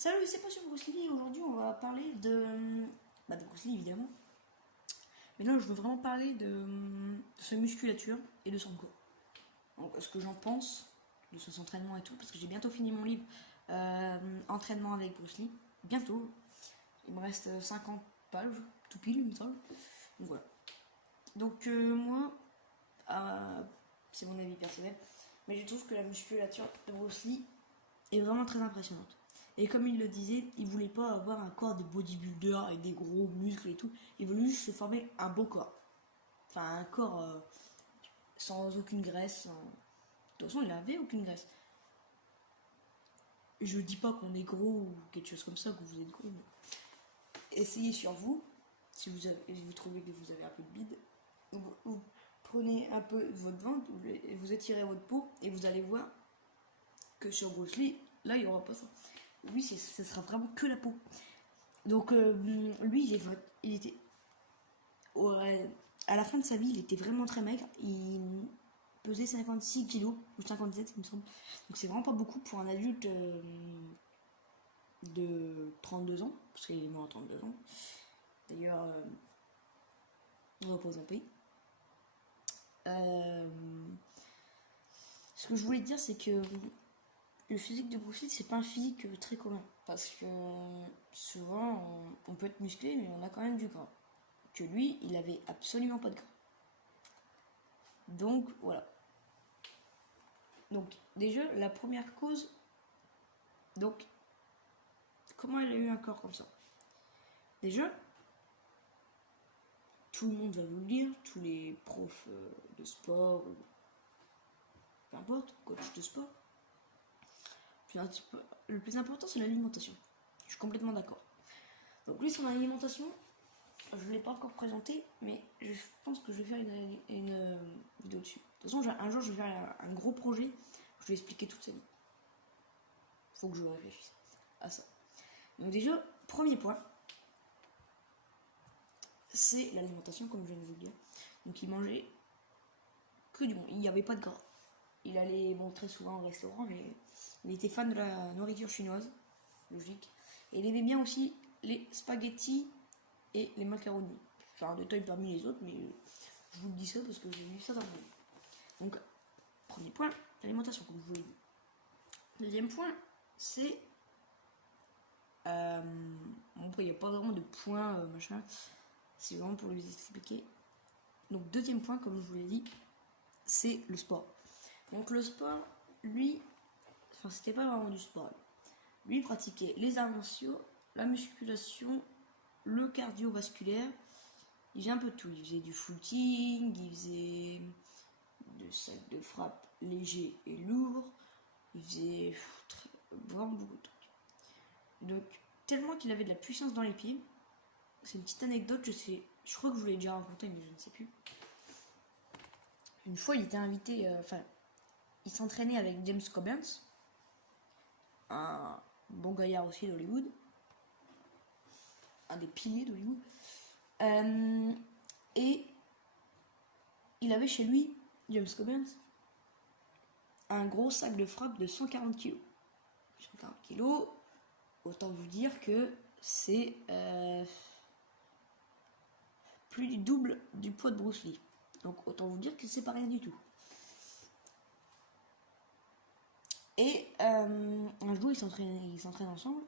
Salut, c'est pas sur Bruce Lee. Aujourd'hui, on va parler de Bruce Lee évidemment. Mais là, je veux vraiment parler de sa musculature et de son corps. Donc, ce que j'en pense de son entraînement et tout, parce que j'ai bientôt fini mon livre Entraînement avec Bruce Lee. Bientôt. Il me reste 50 pages, tout pile, il me semble. Donc voilà. Donc, moi, c'est mon avis personnel, mais je trouve que la musculature de Bruce Lee est vraiment très impressionnante. Et comme il le disait, il voulait pas avoir un corps de bodybuilder avec des gros muscles et tout. Il voulait juste se former un beau corps. Enfin, un corps sans aucune graisse. De toute façon, il avait aucune graisse. Je dis pas qu'on est gros ou quelque chose comme ça, que vous êtes gros. Mais essayez sur vous. Si vous trouvez que vous avez un peu de bide, vous prenez un peu votre ventre, vous étirez votre peau et vous allez voir que sur Bruce Lee, là, il n'y aura pas ça. Lui, ce sera vraiment que la peau. Donc, lui, il était. À la fin de sa vie, il était vraiment très maigre. Il pesait 56 kilos, ou 57, il me semble. Donc, c'est vraiment pas beaucoup pour un adulte de 32 ans, parce qu'il est mort à 32 ans. D'ailleurs, on repose en paix. Ce que je voulais dire, c'est que le physique de Bruce Lee, c'est pas un physique très commun. Parce que souvent, on peut être musclé, mais on a quand même du gras. Que lui, il avait absolument pas de gras. Donc, voilà. Donc, déjà, la première cause. Donc, comment elle a eu un corps comme ça? Déjà, tout le monde va vous le dire, tous les profs de sport, ou peu importe, coach de sport. Le plus important, c'est l'alimentation. Je suis complètement d'accord. Donc lui, son alimentation, je ne l'ai pas encore présenté, mais je pense que je vais faire une vidéo dessus. De toute façon, un jour, je vais faire un gros projet, je vais expliquer toute sa vie. Faut que je réfléchisse à ça. Donc déjà, premier point, c'est l'alimentation, comme je viens de vous le dire. Donc il mangeait que du bon, il n'y avait pas de gras. Il allait très souvent au restaurant, mais il était fan de la nourriture chinoise, logique. Et il aimait bien aussi les spaghettis et les macaronis. Enfin, un détail parmi les autres, mais je vous le dis ça parce que j'ai vu ça dans le monde. Donc, premier point, l'alimentation, comme je vous l'ai dit. Deuxième point, c'est... après, il n'y a pas vraiment de point, machin. C'est vraiment pour les expliquer. Donc, deuxième point, comme je vous l'ai dit, c'est le sport. Donc, le sport, lui... Enfin, c'était pas vraiment du sport. Lui, il pratiquait les arts martiaux, la musculation, le cardiovasculaire. Il faisait un peu de tout. Il faisait du footing, il faisait de sacs de frappe légers et lourds. Il faisait vraiment beaucoup de trucs. Donc, tellement qu'il avait de la puissance dans les pieds. C'est une petite anecdote, je crois que je vous l'ai déjà raconté, mais je ne sais plus. Une fois, il était invité, il s'entraînait avec James Coburn, un bon gaillard aussi d'Hollywood, un des piliers d'Hollywood. Et il avait chez lui, James Coburn, un gros sac de frappe de 140 kg. 140 kg, autant vous dire que c'est plus du double du poids de Bruce Lee. Donc autant vous dire que c'est pas rien du tout. Et un jour, ils s'entraînent ensemble.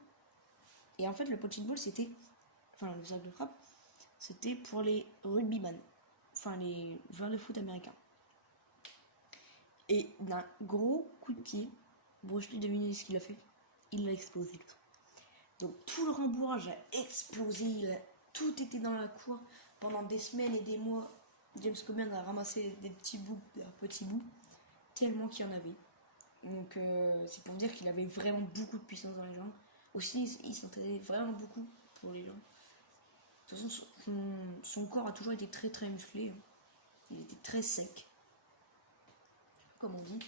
Et en fait, le punching ball, c'était... Enfin, le sac de frappe, c'était pour les rugbyman. Enfin, les joueurs de foot américains. Et d'un gros coup de pied, Bruce Lee, devinez ce qu'il a fait? Il l'a explosé. Donc tout le rembourrage a explosé. Tout était dans la cour. Pendant des semaines et des mois, James Coburn a ramassé des petits bouts, tellement qu'il y en avait. Donc c'est pour dire qu'il avait vraiment beaucoup de puissance dans les jambes. Aussi, il s'entraînait vraiment beaucoup pour les jambes. De toute façon, son corps a toujours été très très musclé. Il était très sec. Comme on dit.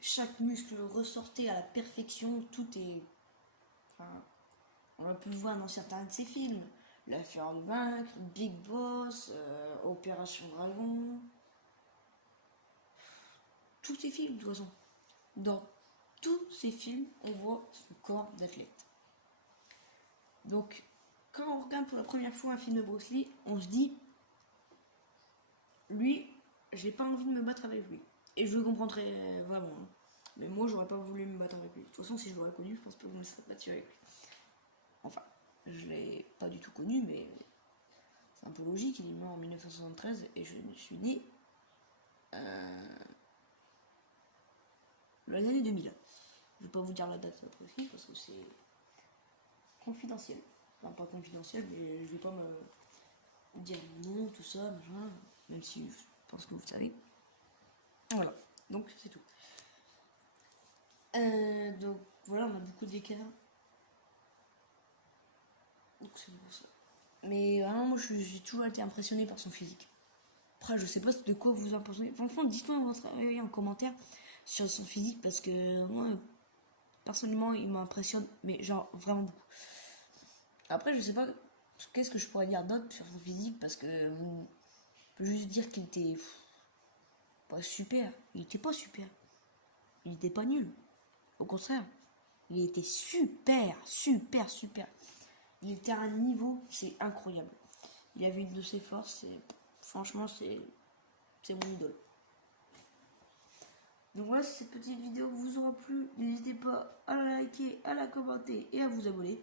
Chaque muscle ressortait à la perfection. Tout est... Enfin, on l'a pu le voir dans certains de ses films. L'affaire du vaincre, Big Boss, Opération Dragon. Tous ces films, de toute façon. Dans tous ses films, on voit son corps d'athlète. Donc, quand on regarde pour la première fois un film de Bruce Lee, on se dit, lui, j'ai pas envie de me battre avec lui. Et je le comprendrais vraiment. Hein. Mais moi, j'aurais pas voulu me battre avec lui. De toute façon, si je l'aurais connu, je pense pas que je me serais battu avec lui. Enfin, je l'ai pas du tout connu, mais c'est un peu logique. Il est mort en 1973 et je suis né l'année 2000. Je vais pas vous dire la date précise parce que c'est confidentiel. Enfin, pas confidentiel, mais je vais pas me dire non, tout ça, machin, même si je pense que vous le savez. Voilà, donc c'est tout. Donc voilà, on a beaucoup d'écart. Donc c'est pour ça. Mais vraiment, moi j'ai toujours été impressionné par son physique. Après, je sais pas de quoi vous impressionnez. Franchement, dites-moi votre avis en commentaire sur son physique parce que moi, personnellement, il m'impressionne, mais genre vraiment beaucoup. Après, je sais pas qu'est-ce que je pourrais dire d'autre sur son physique parce que je peux juste dire qu'il était pas super. Il était pas super. Il était pas nul. Au contraire, il était super, super, super. Il était à un niveau, c'est incroyable. Il avait une de ses forces, et franchement, c'est mon idole. Donc voilà, si cette petite vidéo vous aura plu, n'hésitez pas à la liker, à la commenter et à vous abonner.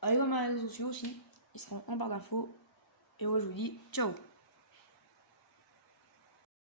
Allez voir mes réseaux sociaux aussi, ils seront en barre d'infos. Et moi je vous dis ciao.